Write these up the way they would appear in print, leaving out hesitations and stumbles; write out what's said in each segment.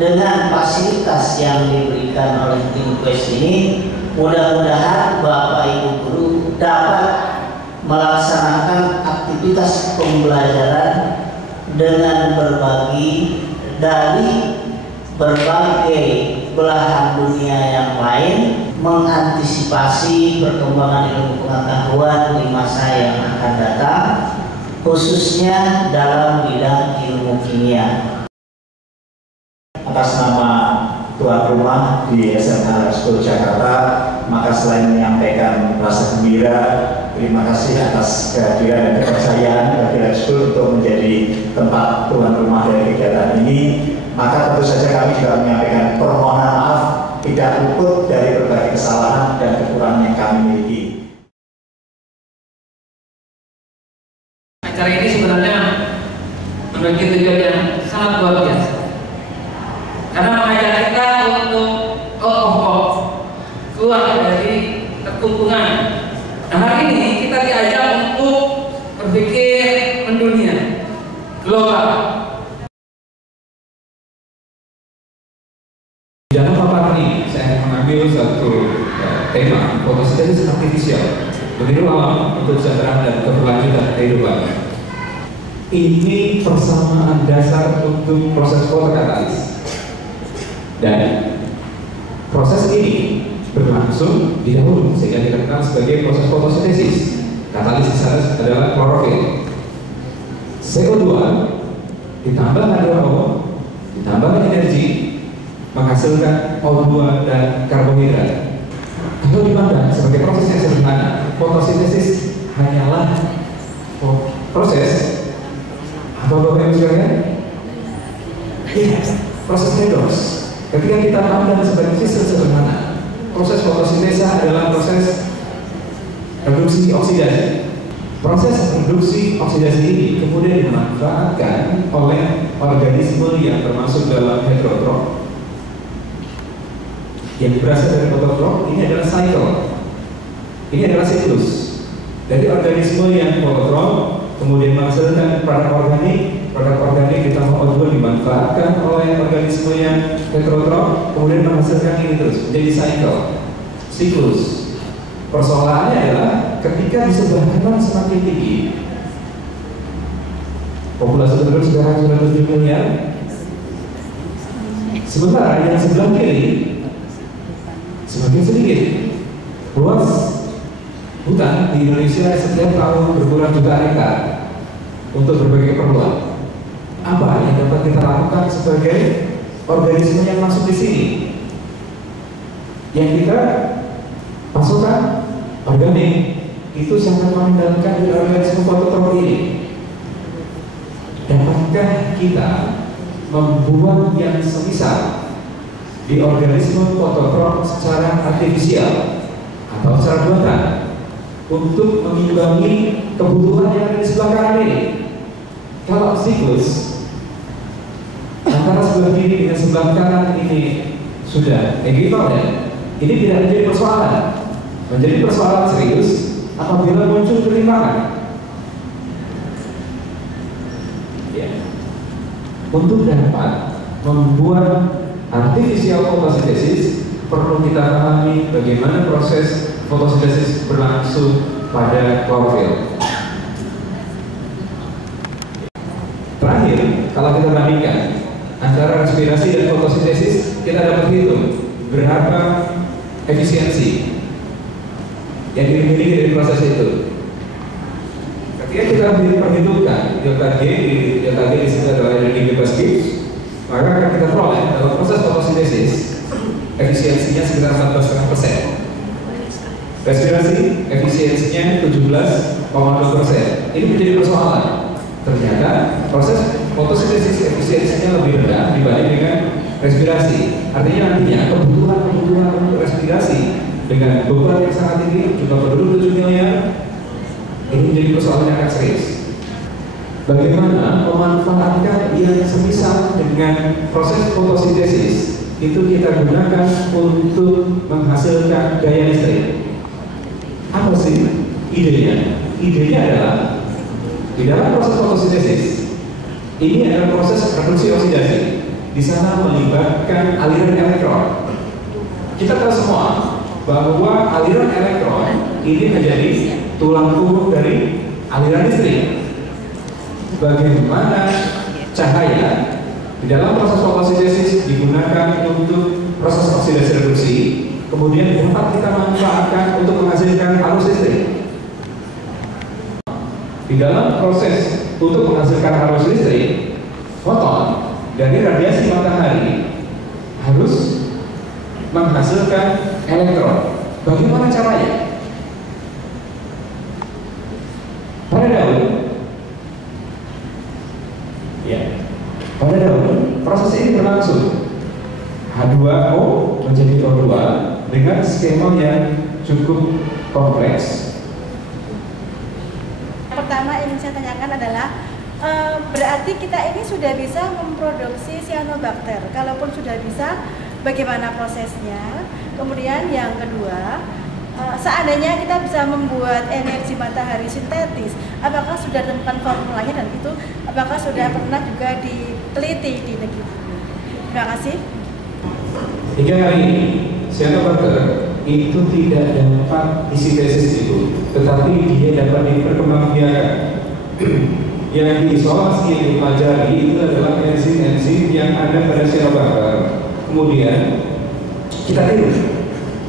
dengan fasilitas yang diberikan oleh tim Quest ini, mudah-mudahan Bapak Ibu Guru dapat melaksanakan aktivitas pembelajaran dengan berbagi dari berbagai belahan dunia yang lain, mengantisipasi perkembangan ilmu pengetahuan di masa yang akan datang, khususnya dalam bidang ilmu kimia. Atas nama tuan rumah di SMK School Jakarta, maka selain menyampaikan rasa gembira, terima kasih atas kehadiran dan kepercayaan bagi School untuk menjadi tempat tuan rumah dari kegiatan ini. Maka tentu saja kami juga menyampaikan permohonan maaf tidak luput dari berbagai kesalahan dan kekurangan yang kami miliki. Acara ini sebenarnya memiliki tujuan yang sangat luar biasa, karena mengajak kita untuk out of box, keluar dari kekumpungan. Nah, hari ini kita diajak untuk berpikir mendunia, global. Dalam paparan ini saya mengambil satu tema fotosintesis artifisial, peniru alam untuk kesejahteraan dan keberlanjutan kehidupan. Ini persamaan dasar untuk proses fotokatalis, dan proses ini berlangsung di dahulu sehingga kita kenal sebagai proses fotosintesis. Katalis di sana adalah klorofil. CO2 ditambah H2O ditambah energi menghasilkan O2 dan karbohidrat. Kalau dipandang sebagai proses yang sederhana, fotosintesis hanyalah proses apa Bapak Ibu sekalian? Iya, proses redox. Ketika kita pandang sebagai sistem sederhana, proses fotosintesa adalah proses reduksi oksidasi. Proses reduksi oksidasi ini kemudian dimanfaatkan oleh organisme yang termasuk dalam heterotrof. Yang berasal dari fototrof ini adalah cycle. Ini adalah siklus. Dari organisme yang fototrof kemudian menghasilkan produk organik ditambah O2 dimanfaatkan oleh organisme yang heterotrof, kemudian menghasilkan ini terus menjadi cycle, siklus. Persoalannya adalah ketika di sebelah kanan semakin tinggi, populasi penduduk sekarang sudah 7 miliar, sementara yang sebelah kiri semakin sedikit. Luas hutan di Indonesia setiap tahun berkurang jutaan hektar untuk berbagai keperluan. Apa yang dapat kita lakukan sebagai organisme yang masuk di sini? Yang kita pasokan organik itu sangat mengandalkan di organisme fototrof ini. Dapatkah kita membuat yang semisal di organisme fototrof secara artifisial atau secara buatan untuk mengimbangi kebutuhan yang ada di sebelah kanan ini? Kalau siklus antara sebelah kiri dengan sebelah kanan ini sudah ekivalen, ini tidak menjadi persoalan. Menjadi persoalan serius apabila muncul ketimpangan. Ya. Untuk dapat membuat artificial fotosintesis, perlu kita pahami bagaimana proses fotosintesis berlangsung pada klorofil. Terakhir, kalau kita bandingkan antara respirasi dan fotosintesis, kita dapat hitung berapa efisiensi yang dimiliki dari proses itu. Ketika kita perhitungkan delta G di sini adalah energi bebas Gibbs, maka akan kita peroleh dalam proses fotosintesis efisiensinya sekitar 14,5%. Respirasi efisiensinya 17,2%. Ini menjadi persoalan. Ternyata proses fotosintesis efisiensinya lebih rendah dibanding dengan respirasi. Artinya kebutuhan untuk respirasi dengan beban yang sangat tinggi, jumlah penduduk 7 miliar, ini menjadi persoalan yang agak serius. Bagaimana memanfaatkan yang semisal dengan proses fotosintesis itu kita gunakan untuk menghasilkan daya listrik. Apa sih idenya? Idenya adalah di dalam proses fotosintesis ini adalah proses reduksi oksidasi. di sana melibatkan aliran elektron. Kita tahu semua bahwa aliran elektron ini menjadi tulang punggung dari aliran listrik. Bagaimana cahaya di dalam proses fotosintesis digunakan untuk proses oksidasi reduksi, kemudian dapat kita manfaatkan untuk menghasilkan arus listrik. Di dalam proses untuk menghasilkan arus listrik, foton dari radiasi matahari harus menghasilkan elektron. Bagaimana caranya? Pada daun, proses ini berlangsung. H2O menjadi O2 dengan skema yang cukup kompleks. Pertama yang saya tanyakan adalah berarti kita ini sudah bisa memproduksi cyanobacter. Kalaupun sudah bisa, bagaimana prosesnya? Kemudian yang kedua, seandainya kita bisa membuat energi matahari sintetis, apakah sudah ditemukan formulanya dan itu apakah sudah pernah juga diteliti di negeri? Terima kasih. Hingga hari ini, cyanobacter itu tidak dapat disintesis itu, tetapi dia dapat diperkembangbiakan. Yang diisolasi, yang dipelajari itu adalah enzim-enzim yang ada pada cyanobacter. Kemudian kita tiru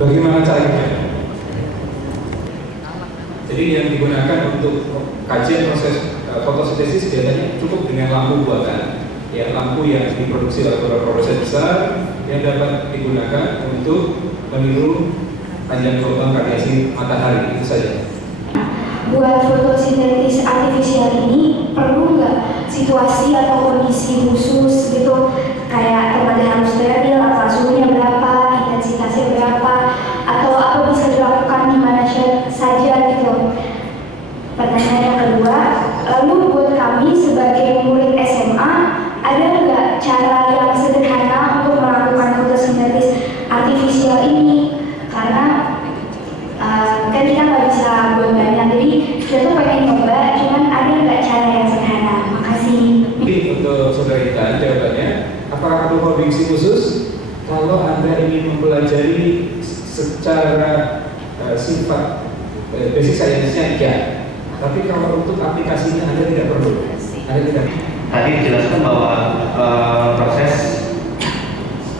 bagaimana caranya. Jadi yang digunakan untuk kajian proses fotosintesis biasanya cukup dengan lampu buatan, ya, lampu yang diproduksi oleh produsen besar yang dapat digunakan untuk meniru panjang gelombang radiasi matahari, itu saja. Buat fotosintesis artifisial ini perlu nggak situasi atau kondisi khusus gitu, kayak tempatnya harus steril, atau suhunya berapa, intensitasnya berapa, atau apa bisa dilakukan di mana saja gitu. Pertanyaan yang kedua, lalu buat kami sebagai murid SMA, ada nggak cara yang sederhana untuk melakukan fotosintesis artifisial ini? Karena kan kita nggak bisa buat banyak, jadi kita tuh pengen nyoba, cuman ada nggak cara yang sederhana? Makasih. Untuk saudara Intan, jawabannya, apakah perlu produksi khusus? Kalau Anda ingin mempelajari secara sifat basic science-nya, ya. Tapi kalau untuk aplikasinya Anda tidak perlu. Anda tidak. Tadi dijelaskan bahwa proses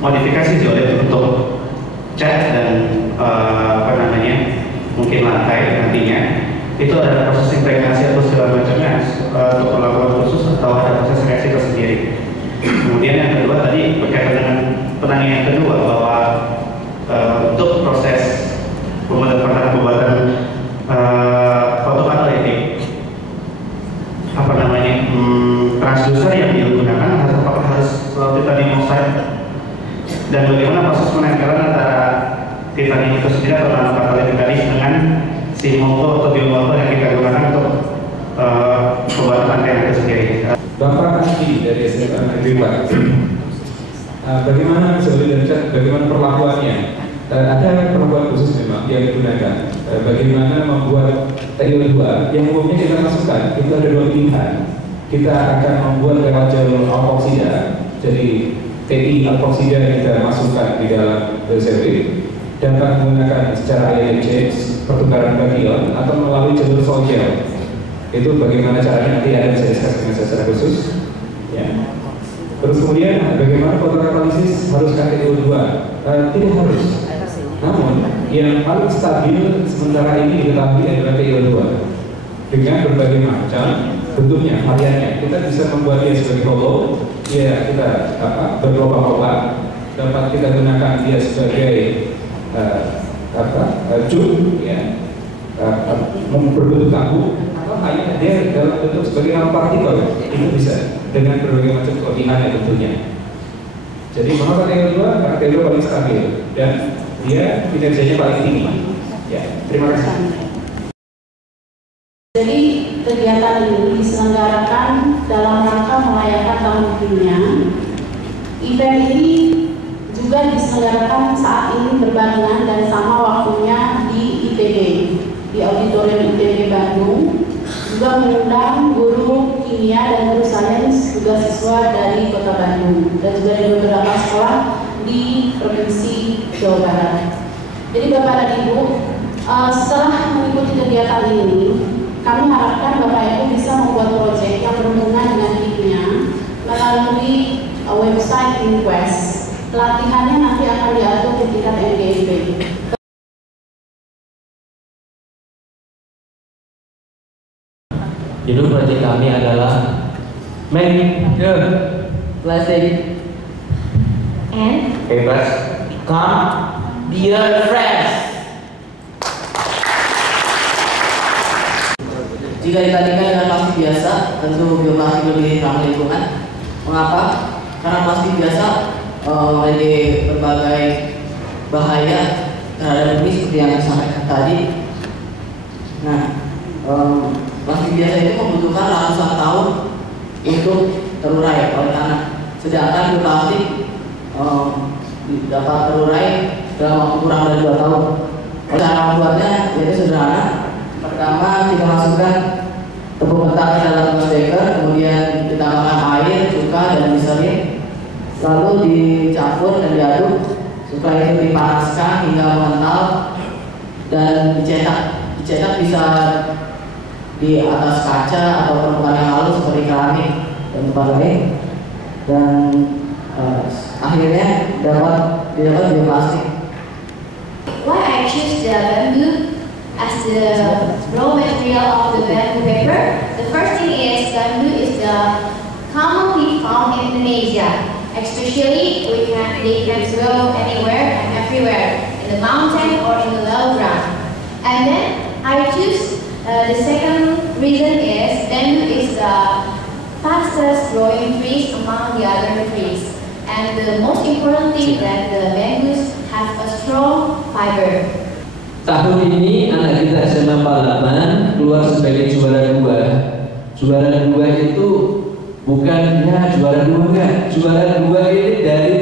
modifikasi geodet untuk cat dan mungkin lantai nantinya itu ada proses impregnasi atau segala macamnya untuk melakukan khusus atau ada proses reaksi tersendiri. Kemudian yang kedua tadi berkaitan dengan pertanyaan yang kedua bahwa untuk proses pembuatan fotokatalitik transducer yang digunakan apakah harus titanium oxide dan bagaimana proses penempelan antara titanium itu sendiri atau nanokatalitik tadi dengan si motor atau biomotor yang kita gunakan untuk pembuatan antena itu sendiri. Bapak Andi dari SMA Negeri Pak, bagaimana sebenarnya bagaimana perlakuannya? Ada perlakuan khusus memang yang digunakan. Bagaimana membuat TiO2 yang umumnya kita masukkan itu ada dua pilihan. Kita akan membuat lewat jalur alkoksida, jadi TI alkoksida yang kita masukkan di dalam sirkuit dapat menggunakan secara ion exchange pertukaran bagian atau melalui jalur solgel. Itu bagaimana caranya nanti ada bisa diskusikan secara khusus. Ya. Terus kemudian bagaimana fotokatalisis harus TiO2? Tidak harus. Namun yang paling stabil sementara ini diketahui adalah TiO2 dengan berbagai macam bentuknya, variannya. Kita bisa membuat dia sebagai hollow, ya kita berlobang-lobang. Dapat kita gunakan dia sebagai tube, ya, berbentuk tabung, atau hanya dia dalam bentuk sebagai nanopartikel. Itu bisa dengan berbagai macam kelebihannya tentunya. Jadi mengapa TiO2? Karena TiO2 paling stabil dan dia kinerjanya paling tinggi. Ya, terima kasih. Jadi kegiatan ini diselenggarakan dalam rangka merayakan Tahun Dunia. Event ini juga diselenggarakan saat ini berbarengan dan sama waktunya di ITB, di Auditorium ITB Bandung. Juga mengundang guru kimia dan guru sains, juga siswa siswa dari Kota Bandung dan juga di beberapa sekolah di Provinsi Jawa Barat. Jadi Bapak dan Ibu, setelah mengikuti kegiatan ini, kami harapkan Bapak Ibu bisa membuat proyek yang berhubungan dengan dirinya melalui website Inquest. Pelatihannya nanti akan diatur di tingkat MGIP. Judul proyek kami adalah Make the Plastic And Bebas Come Dear Friends. Jika dibandingkan dengan plastik biasa, tentu bioplastik lebih ramah lingkungan. Mengapa? Karena plastik biasa memiliki berbagai bahaya terhadap bumi seperti yang saya sampaikan tadi. Nah, plastik biasa itu membutuhkan ratusan tahun untuk terurai oleh tanah. Sedangkan bioplastik dapat terurai dalam waktu kurang dari 2 tahun. Cara membuatnya yaitu sederhana. Pertama, kita masukkan tepung ketan ke dalam gelas beker, kemudian ditambahkan air, cuka, dan gliserin, lalu dicampur dan diaduk. Setelah itu dipanaskan hingga mengental dan dicetak. Dicetak bisa di atas kaca atau permukaan yang halus seperti keramik dan tempat lain, dan akhirnya didapat bioplastik. why I choose the bamboo as the raw material of the bamboo paper? The first thing is bamboo is the commonly found in Indonesia. Especially they can grow anywhere and everywhere, in the mountain or in the low ground. And then I choose the second reason is bamboo is the fastest growing trees among the other trees. And the most important thing that the bamboos have a strong fiber. Tahun ini anak kita SMA 48 keluar sebagai juara 2. Juara 2 itu bukannya juara 2 enggak. Juara 2 ini dari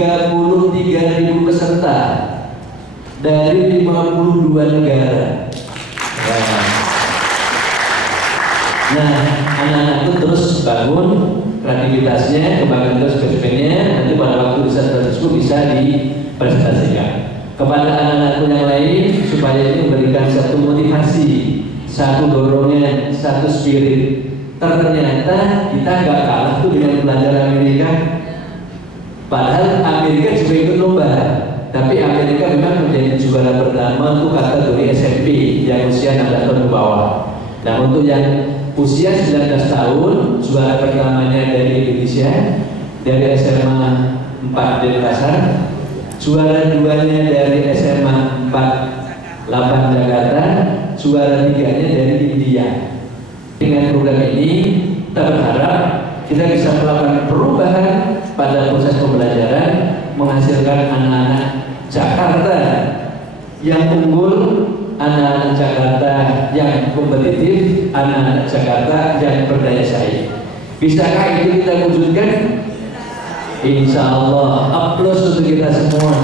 33.000 peserta dari 52 negara. Nah, anak-anak itu terus bangun kreativitasnya, kembangkan terus kesukaannya. Nanti pada waktu riset tersebut bisa dipresentasikan kepada anak-anakku yang lain supaya ini memberikan satu motivasi, satu dorongan, satu spirit. Ternyata kita nggak kalah tuh dengan pelajar Amerika. Padahal Amerika juga ikut lomba, tapi Amerika memang menjadi juara pertama untuk kategori SMP yang usia 16 tahun ke bawah. Nah, untuk yang usia 19 tahun, juara pertamanya dari Indonesia, dari SMA 4 Denpasar, juara 2-nya dari SMA 48 Jakarta, juara 3-nya dari India. Dengan program ini, kita berharap kita bisa melakukan perubahan pada proses pembelajaran, menghasilkan anak-anak Jakarta yang unggul, anak-anak Jakarta yang kompetitif, anak-anak Jakarta yang berdaya saing. Bisakah itu kita wujudkan? Insya Allah. Aplaus untuk kita semua.